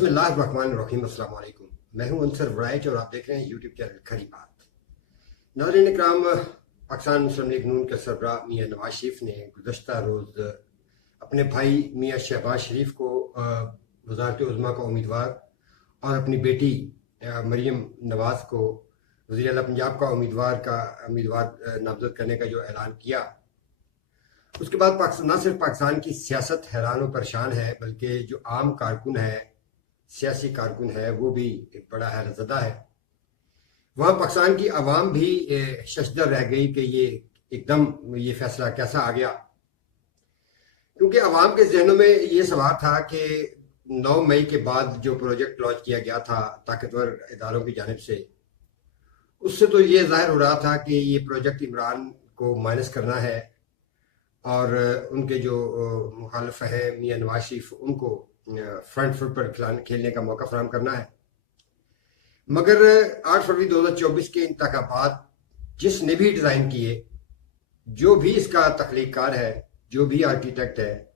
बिस्मिल्लाहिर्रहमानिर्रहीम। अस्सलाम वालेकुम। मैं हूं अंसर वराइच और आप देख रहे हैं यूट्यूब चैनल खरी बात। नाज़रीन इकराम, पाकिस्तान मुस्लिम लीग नून के सरबराह मियां नवाज शरीफ ने गुज़श्ता रोज़ अपने भाई मियां शहबाज शरीफ को वज़ारत उज़्मा का उम्मीदवार और अपनी बेटी मरीम नवाज को वज़ीर आला पंजाब का उम्मीदवार नामज़द करने का जो ऐलान किया, उसके बाद न सिर्फ पाकिस्तान की सियासत हैरान और परेशान है, बल्कि जो आम कारकुन है, सियासी कारकुन है, वो भी बड़ा हैरतज़दा है। वहाँ पाकिस्तान की आवाम भी शशदर रह गई कि ये फैसला कैसा आ गया, क्योंकि आवाम के जहनों में ये सवाल था कि 9 मई के बाद जो प्रोजेक्ट लॉन्च किया गया था ताकतवर इदारों की जानिब से, उससे तो ये जाहिर हो रहा था कि ये प्रोजेक्ट इमरान को माइनस करना है और उनके जो मुखालिफ हैं मियां नवाज शरीफ, उनको फ्रंट फुट पर खेलने का मौका फराहम करना है। मगर 8 फरवरी 2024 के इंतखाबात जिसने भी डिज़ाइन किए, जो भी इसका तख्लीक़कार है, जो भी आर्किटेक्ट है,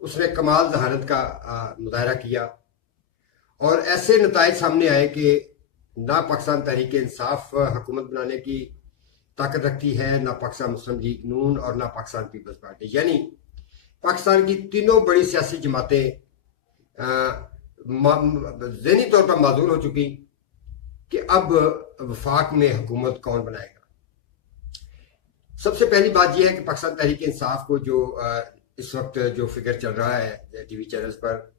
उसने कमाल जहानत का मुजाहरा किया और ऐसे नताइज सामने आए कि ना पाकिस्तान तहरीक इंसाफ हुकूमत बनाने की ताकत रखती है, ना पाकिस्तान मुस्लिम लीग नून और ना पाकिस्तान पीपल्स पार्टी। यानी पाकिस्तान की तीनों बड़ी सियासी जमातें ज़हनी तौर पर माजूर हो चुकी कि अब वफाक में हुकूमत कौन बनाएगा। सबसे पहली बात यह है कि पाकिस्तान तहरीक इंसाफ को जो इस वक्त जो फिगर चल रहा है टीवी चैनल्स पर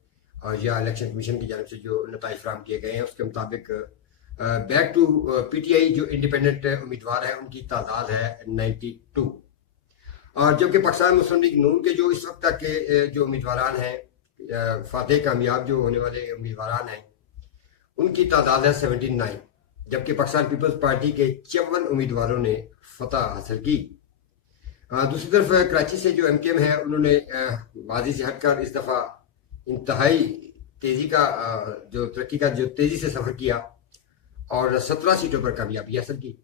या इलेक्शन कमीशन की जानिब से जो नताइज फराहम किए गए हैं, उसके मुताबिक बैक टू पीटीआई जो इंडिपेंडेंट उम्मीदवार है उनकी तादाद है 92, और जबकि पाकिस्तान मुस्लिम लीग नून के जो इस वक्त तक के जो उम्मीदवार हैं, फातेह कामयाब जो होने वाले उम्मीदवार हैं, उनकी तादाद है 79, जबकि पाकिस्तान पीपल्स पार्टी के 54 उम्मीदवारों ने फतह हासिल की। दूसरी तरफ कराची से जो एमकेएम है, उन्होंने माजी से हटकर इस दफ़ा इंतहाई तेज़ी का जो तरक्की का जो तेज़ी से सफ़र किया और 17 सीटों पर कामयाबी हासिल की।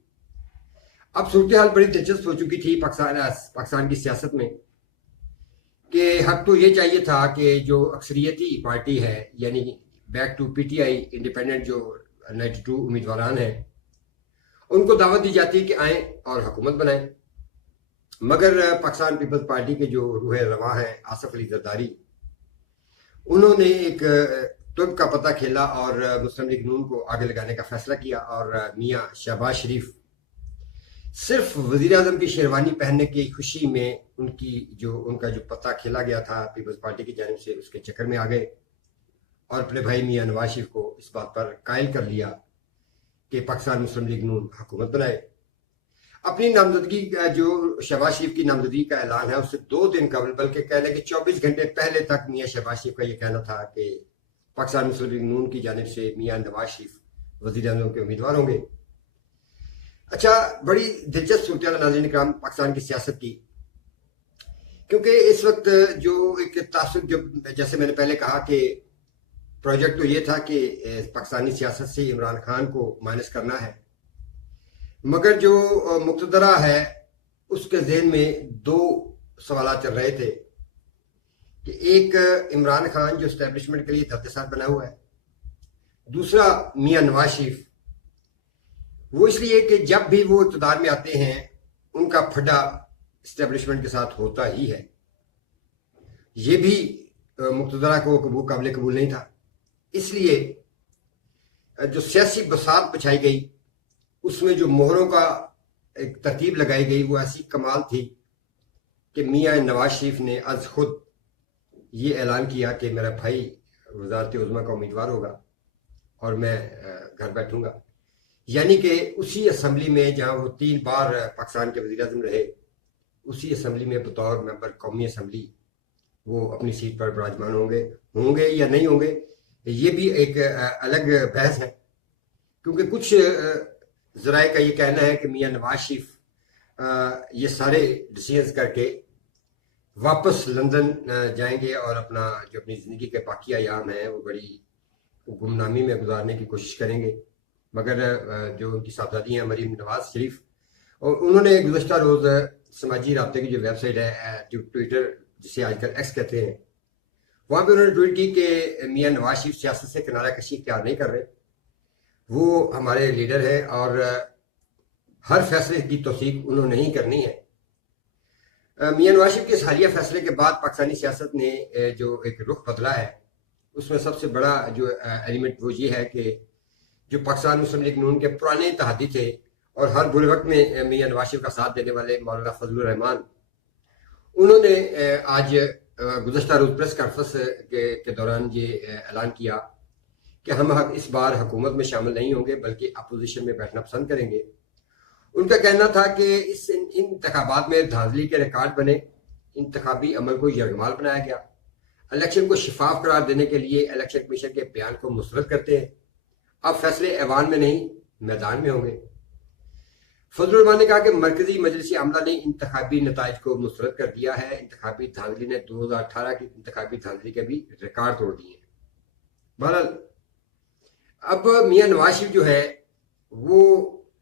अब सूरत हाल बड़ी दिलचस्प हो चुकी थी पाकिस्तान की सियासत में कि हक तो ये चाहिए था कि जो अक्सरियती पार्टी है, यानी बैक टू पीटीआई इंडिपेंडेंट जो 92 उम्मीदवार हैं, उनको दावत दी जाती है कि आए और हुकूमत बनाएं। मगर पाकिस्तान पीपल्स पार्टी के जो रूह रवा हैं आसिफ अली जरदारी, उन्होंने एक तुर्क का पता खेला और मुस्लिम लीग नून को आगे लगाने का फैसला किया और मियां शहबाज शरीफ सिर्फ वजीर आजम की शेरवानी पहनने की खुशी में उनका जो पता खेला गया था पीपल्स पार्टी की जानिब से, उसके चक्कर में आ गए और अपने भाई मियां नवाज शरीफ को इस बात पर कायल कर लिया कि पाकिस्तान मुस्लिम लीग नून हुकूमत बनाए। अपनी नामजदगी जो शहबाज शरीफ की नामजदगी का ऐलान है, उससे 2 दिन कबल, बल्कि कह लें कि 24 घंटे पहले तक मियां शहबाज शरीफ का यह कहना था कि पाकिस्तान मुस्लिम लीग नून की जानिब से मियां नवाज शरीफ वज़ीर आज़म के उम्मीदवार होंगे। अच्छा, बड़ी दिलचस्प सूरत हाल नाज़रीन इकराम पाकिस्तान की सियासत की, क्योंकि इस वक्त जो एक तासुब, जो जैसे मैंने पहले कहा कि प्रोजेक्ट तो ये था कि पाकिस्तानी सियासत से इमरान खान को माइनस करना है, मगर जो मुक़तदरा है उसके ज़हन में 2 सवाल चल रहे थे कि एक इमरान खान जो इस्टेब्लिशमेंट के लिए दर्दसार बना हुआ है, दूसरा मियां नवाज शरीफ, वो इसलिए कि जब भी वो इक़्तिदार में आते हैं उनका फड्डा इस्टेब्लिशमेंट के साथ होता ही है। ये भी मुक़तदरा को काबिल कबूल नहीं था। इसलिए जो सियासी बसात बिछाई गई, उसमें जो मोहरों का एक तरतीब लगाई गई, वो ऐसी कमाल थी कि मियां नवाज शरीफ ने आज खुद ये ऐलान किया कि मेरा भाई वज़ारत उज़्मा का उम्मीदवार होगा और मैं घर बैठूंगा। यानी कि उसी असम्बली में जहां वो 3 बार पाकिस्तान के वज़ीर आज़म रहे, उसी असम्बली में बतौर मेंबर कौमी असम्बली वो अपनी सीट पर विराजमान होंगे या नहीं होंगे, ये भी एक अलग बहस है। क्योंकि कुछ ज़राए का ये कहना है कि मियां नवाज शरीफ ये सारे डिसीजंस करके वापस लंदन जाएंगे और अपनी ज़िंदगी के बाकी अयाम हैं वो बड़ी गुमनामी में गुजारने की कोशिश करेंगे। मगर जो उनकी साहबजादी हैं मरीम नवाज शरीफ, और उन्होंने गुज़श्ता रोज़ समाजी राब्ते की जो वेबसाइट है ट्विटर, जिसे आजकल एक्स कहते हैं, वहां पे उन्होंने ट्वीट की कि मियां नवाज शरीफ सियासत से किनारा कशी इख्तियार नहीं कर रहे, वो हमारे लीडर है और हर फैसले की तौसीक उन्होंने ही करनी है। मियां नवाज शरीफ के इस हालिया फैसले के बाद पाकिस्तानी सियासत ने जो एक रुख बदला है, उसमें सबसे बड़ा जो एलिमेंट वो ये है कि जो पाकिस्तान मुस्लिम लीग नून के पुराने इत्तेहादी थे और हर बुरे वक्त में मियां नवाज शरीफ का साथ देने वाले मौलाना फजलुर रहमान, उन्होंने आज गुज़श्ता रोज प्रेस कॉन्फ्रेंस के दौरान ये ऐलान किया कि हम इस बार हुकूमत में शामिल नहीं होंगे बल्कि अपोजिशन में बैठना पसंद करेंगे। उनका कहना था कि इस इंतखाबात में धांधली के रिकॉर्ड बने, इंतखाबी अमल को यरगमाल बनाया गया, इलेक्शन को शिफाफ करार देने के लिए इलेक्शन कमीशन के बयान को मुस्तरद करते हैं। अब फैसले ऐवान में नहीं मैदान में होंगे। फजलुर रहमान ने कहा कि मरकजी मजलिसी आमला ने इंतखाबी नताइज को मुस्तरद कर दिया है। इंतखाबी धांधली ने 2018 की इंतखाबी धांधली के भी रिकॉर्ड तोड़ दिए। बहरहाल अब मियां नवाज शरीफ जो है वो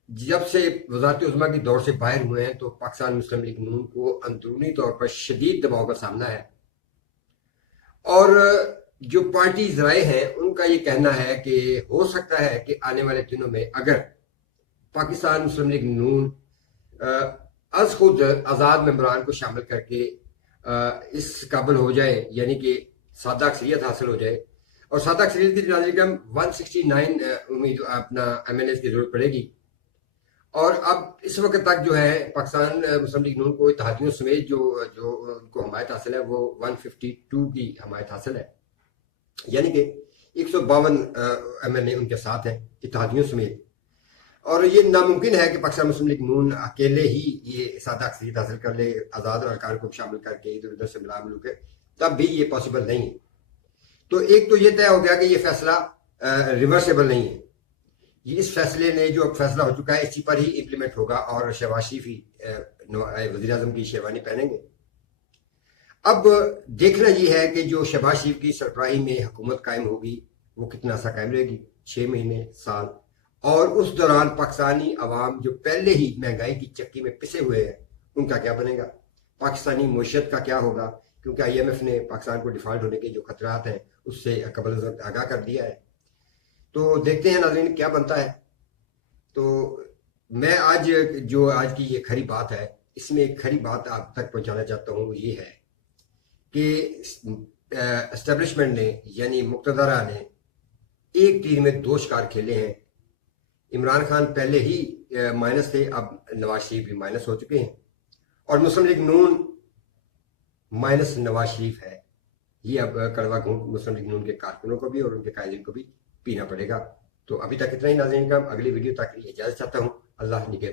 जब से वज़ारत उज़्मा की दौर से बाहर हुए हैं तो पाकिस्तान मुस्लिम लीग नून को अंदरूनी तौर पर शदीद दबाव का सामना है और जो पार्टी ज़राए हैं उनका ये कहना है कि हो सकता है कि आने वाले दिनों में अगर पाकिस्तान मुस्लिम लीग नून अज खुद आज़ाद मेंबरान को शामिल करके इस काबिल हो जाए, यानी कि सादा अक्सरियत हासिल हो जाए, और सादा अक्सरियत की नाज़रीन 169 उम्मीद अपना MNAs की जरूरत पड़ेगी। और अब इस वक्त तक जो है पाकिस्तान मुस्लिम लीग नून को इत्तेहादियों समेत जो उनको हमायत हासिल है वो 152 की हमायत हासिल है, यानी कि 152 MNA उनके साथ हैं इत्तेहादियों समेत। और ये नामुमकिन है कि पाकिस्तान मुस्लिम लीग नून अकेले ही ये सादा अक्सरियत हासिल कर ले, आज़ाद अरकान को शामिल करके इधर उधर से मिला मिलू के, तब भी ये पॉसिबल नहीं है। तो एक तो ये तय हो गया कि ये फैसला रिवर्सेबल नहीं है। इस फैसले ने जो अब फैसला हो चुका है इसी पर ही इम्प्लीमेंट होगा और शहबाज शरीफ ही वज़ीर आज़म की शेरवानी पहनेंगे। अब देखना यह है कि जो शहबाज शरीफ की सरबराही में हुकूमत कायम होगी वो कितना सा कायम रहेगी, 6 महीने, साल, और उस दौरान पाकिस्तानी अवाम जो पहले ही महंगाई की चक्की में पिसे हुए हैं उनका क्या बनेगा, पाकिस्तानी मईशत का क्या होगा, क्योंकि IMF ने पाकिस्तान को डिफॉल्ट होने के जो खतरात हैं उससे कबल आगाह कर दिया है। तो देखते हैं नाज़रीन क्या बनता है। तो मैं आज की ये खरी बात है, इसमें एक खरी बात आप तक पहुंचाना चाहता हूँ, ये है कि एस्टेब्लिशमेंट ने यानी मुक्तदरा ने एक तीर में 2 शिकार खेले हैं। इमरान खान पहले ही माइनस थे, अब नवाज शरीफ भी माइनस हो चुके हैं और मुस्लिम लीग नून माइनस नवाज शरीफ है। ये अब कड़वा घूंट मुस्लिम लीग नून के कारकुनों को भी और उनके कायदीन को भी पीना पड़ेगा। तो अभी तक इतना ही नाज़रीन का, अगली वीडियो तक इजाज़त चाहता हूँ। अल्लाह निगहबान।